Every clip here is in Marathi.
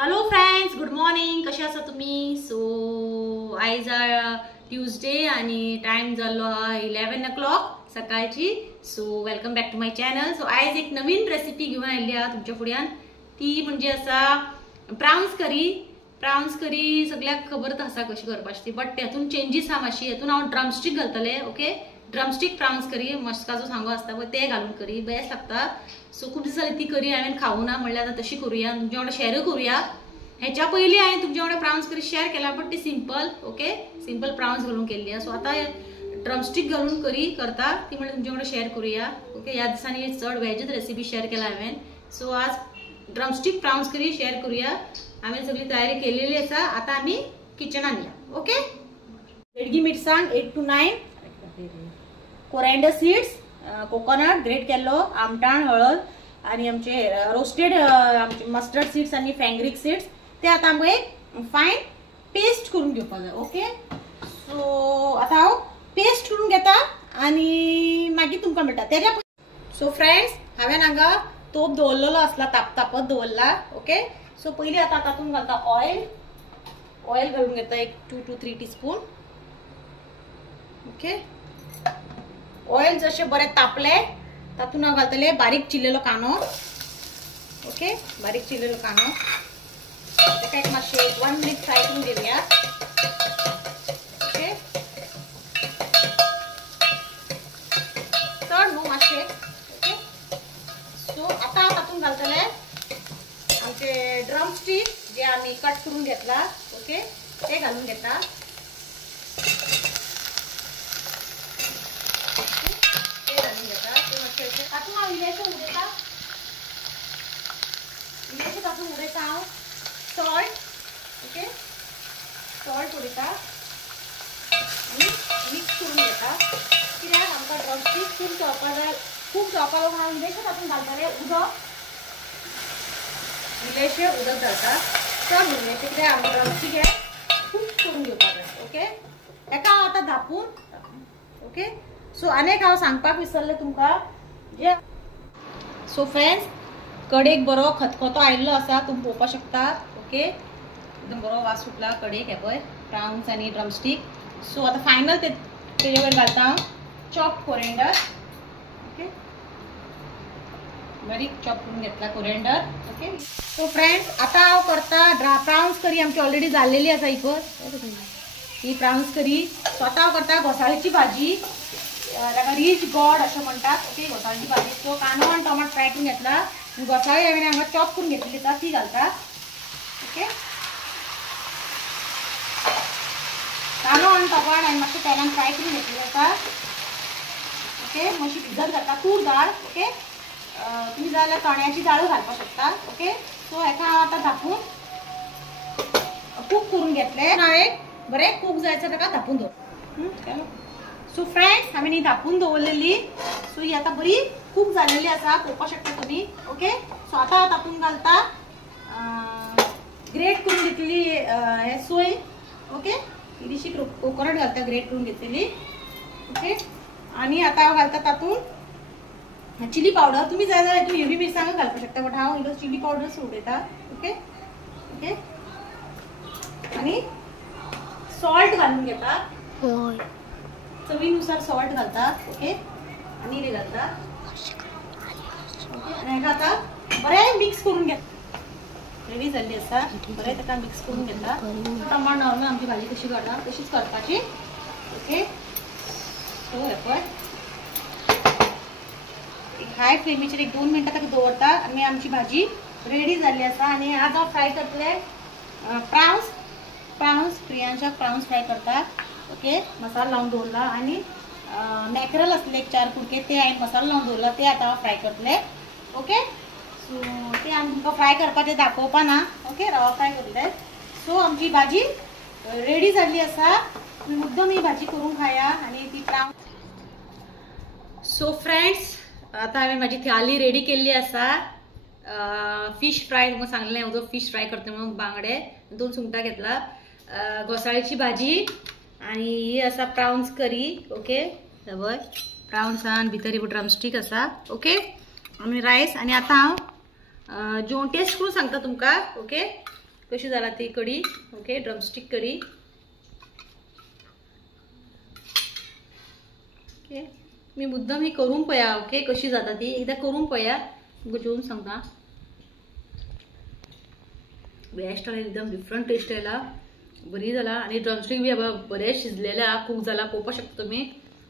Hello friends, good morning. कशा आसा तुम्ही? सो आयज ट्यूजडे आणि टाइम जालो 11 o'clock सकाळची. So welcome back to my channel. So आयज एक नवीन रेसिपी घेऊन आयली हा तुमच्या फुड्यान. ती म्हणजे असा प्राउन्स करी. प्राउन्स करी सगळ्याक खबरच आसा कशी करपाची, बट त्यातून चेंजीस हा मातशी. हातून हांव ड्रमस्टिक घालतले. ओके, ड्रमस्टिक प्राउन्स करी मस्काचो सांगो आसता पळय ते घालून करी बेस्ट लागता. सो खूप दिवस झाली ती करी हांवें खावूं ना, म्हणल्यार आता तशी करूया, तुमच्या वांगडा शेअर करूया. ह्याच्या पयलीं हांवें तुमच्या वांगडा प्राउन्स करी शेअर केला, बट ती सिंपल. ओके, सिंपल प्राउन्स घालून केल्ली. सो आता ड्रमस्टिक घालून करी करता ती म्हणजे तुमच्या वांगडा शेअर करूया. ओके, ह्या दिसांनी चड वेजच रेसिपी शेअर केला हांवें. सो आज ड्रमस्टिक प्राउन्स करी शेअर करूया. हांवें सगळी तयारी केलेली आसा. आता आम्ही किचनान या. ओके, बेडगी मिरसांग 8 to 9, coriander seeds, coconut great केल्लो, आमटाण, हळद आणि आमचे रोस्टेड आमचे मस्टर्ड सीड्स आणि फॅंग्रिक सीड्स ते आता आमकां फायन पेस्ट करून घेवपाक जाय. ओके, सो आता हांव पेस्ट करून घेता आणि मागीर तुमकां मेळटा तेज्या. सो फ्रेंड्स, हांवें हांगा तोप दवरलेलो आसला, तापत दवरला. ओके, सो पयलीं आता तातूंत घालता ऑयल घालून घेता एक 2 to 3 टीस्पून. ओके, ऑयल जशें बरें तापले तातूंत हांव घालतले बारीक चिरलेलो कांदो. ओके, बारीक चिरलेलो कांदो ताका एक मातशें 1 minute फ्राय करून घेवया. ओके, चड न्हू मातशें. ओके, सो आता तातूंत घालतले आमचे ड्रमस्टिक जे आमी कट करून घेतला. ओके, ते घालून घेता. तातूंत हांव इल्लेशें उडयता. तातूंत उडयता हांव सॉल्ट. ओके, सॉल्ट उडयता आनी मिक्स करून घेता. कित्याक आमकां ड्रमस्टिक खूब जावपा जाय, खूब जावपा लागून हांव इल्लेशें तातूंत घालतलें उदक. इल्लेशें उदक घालता, चड इल्लेशें, कित्याक आमकां ड्रमस्टिक हे खूब करून घेवपा जाय. ओके, हेका हांव आतां धापून. ओके, सो आनीक हांव सांगपाक विसरलें तुमकां. सो फ्रेंड्स, कडेक बरो खतखतो आयिल्लो आसा, तुम्ही पळोवपाक शकता. ओके, एकदम बरो वास सुटला कडेक. हे पळय प्राउन्स आनी ड्रमस्टिक. सो आता फायनल तेजे वयर घालता हांव चॉप्ड कोरिएंडर. ओके, बारीक चॉप करून घेतला कोरिएंडर. ओके, सो फ्रेंड्स, आता हांव करता प्राउन्स करी. आमची ऑलरेडी जाल्लेली आसा ही प्राउन्स करी. सो आता हांव करता घोसाळ्याची भाजी, ताका रीच गॉड अशें म्हणटात. ओके, घोसाळ्याची भाजी. सो कांदो आनी टोमाट फ्राय करून घेतला. घोसाळी हांवें हांगा चॉप करून घेतलेली आसा ती घालता. ओके, कांदो आनी टोमाट हांवें मातशें तेलान फ्राय करून घेतलेली आसा. ओके, मातशी भिजत घालता तूर दाळ. ओके, तुम्ही जाय जाल्यार चण्याची दाळ घालपाक शकता. ओके, सो हेका हांव आतां धापून कूक करून घेतले. हांवें बरें कूक जायचं ताका धापून दवर. सो फ्रेंड्स, हांवें ही धापून दवरलेली. सो ही आता बरी कूक जाल्लेली आसा, पळोवपाक शकता तुम्ही. ओके, सो आता हांव तातूंत घालता ग्रेट करून घेतलेली हे सोय. ओके, इल्लीशी कोकोनट घालता ग्रेट करून घेतलेली. ओके, आणि आता हांव घालता तातूंत चिली पावडर. तुम्ही जाय जाल्यार हिरवी मिरसांग घालपाक शकता, बट हांव इल्लो चिली पावडर उडयता. ओके, ओके, आणि सॉल्ट घालून घेता. चवीनुसार सॉल्ट घालता. ओके, आणि हे घालता. ओके, आणि हेका आता बरें मिक्स करून घेता. रेडी जाल्ली आसा, बरें ताका मिक्स करून घेता. टमाट नॉर्मल आमची भाजी कशी करता तशीच करपाची. ओके, सो हे पळय एक हाय फ्लेमीचेर एक 2 मिनटां ताका दवरता आनी आमची भाजी रेडी जाल्ली आसा. आणि आज हांव फ्राय करतले प्राउन्स. प्रियांशाक प्राउन्स फ्राय करता. ओके, मसाला लावून दवरला आणि मॅकरल असले एक 4 कुडके ते हांवें मसाला लावून दवरला, ते आता हांव फ्राय करतले. ओके, सो ते हांव तुमकां फ्राय करपाचें दाखोवपा ना. ओके, रवा फ्राय करतले. सो आमची भाजी रेडी जाल्ली आसा. तुम्ही मुद्दम ही भाजी करून खाया. आणि ती प्राउन्स. सो फ्रेंड्स, आता हांवें म्हाजी थाली रेडी केल्ली आसा. फिश फ्राय तुमकां सांगलें हांव, फिश फ्राय करता म्हणून बांगडे 2 सुंगटां घेतला. घोसाळ्याची भाजी आणि ही आसा प्राउन्स करी. ओके, प्राउन्स आनी भितर ड्रमस्टिक आसा. ओके, आनी रायस. आणि आता हांव जेवण टेस्ट करून सांगता तुमकां. ओके, कशी जाला ती कढी. ओके, ड्रमस्टिक कढी. ओके, मी मुद्दाम ही करून पळया. ओके, कशी जाता ती एकदा करून पळया, तुमकां जेवून सांगता. बेस्ट आला, एकदम डिफरंट टेस्ट आयला, बरी जाला. आणि ड्रमस्टिक बी बरे शिजलेले हा, कूक जाला, पळोवपाक शकता तुम्ही.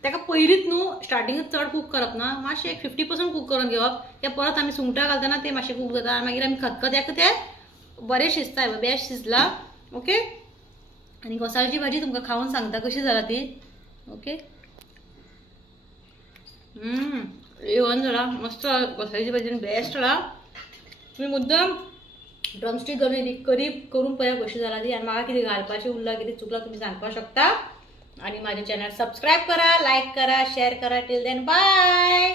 ताका पयलींच न्हू स्टार्टिंगच चड कूक करप ना, मातशें एक 50% कूक करून घेवप. ते परत आमी सुंगटां घालतना ते मातशें कूक जाता आनी मागीर आमी खतखत्याक ते बरें शिजता. बेस्ट शिजला. ओके, आनी घोसाळ्याची भाजी तुमकां खावन सांगता कशी जाला ती. ओके, जेवण जाला मस्त. घोसाळ्याची भाजी बेस्ट जाला. तुम्ही मुद्दम ड्रमस्टिक घालून करी करून पळया कशी जाला ती. आणि म्हाका कितें घालपाचें उरला, कितें चुकला तुम्ही सांगपाक शकता. आणि माझे चॅनल सबस्क्राईब करा, लाईक करा, शेअर करा. Till then bye.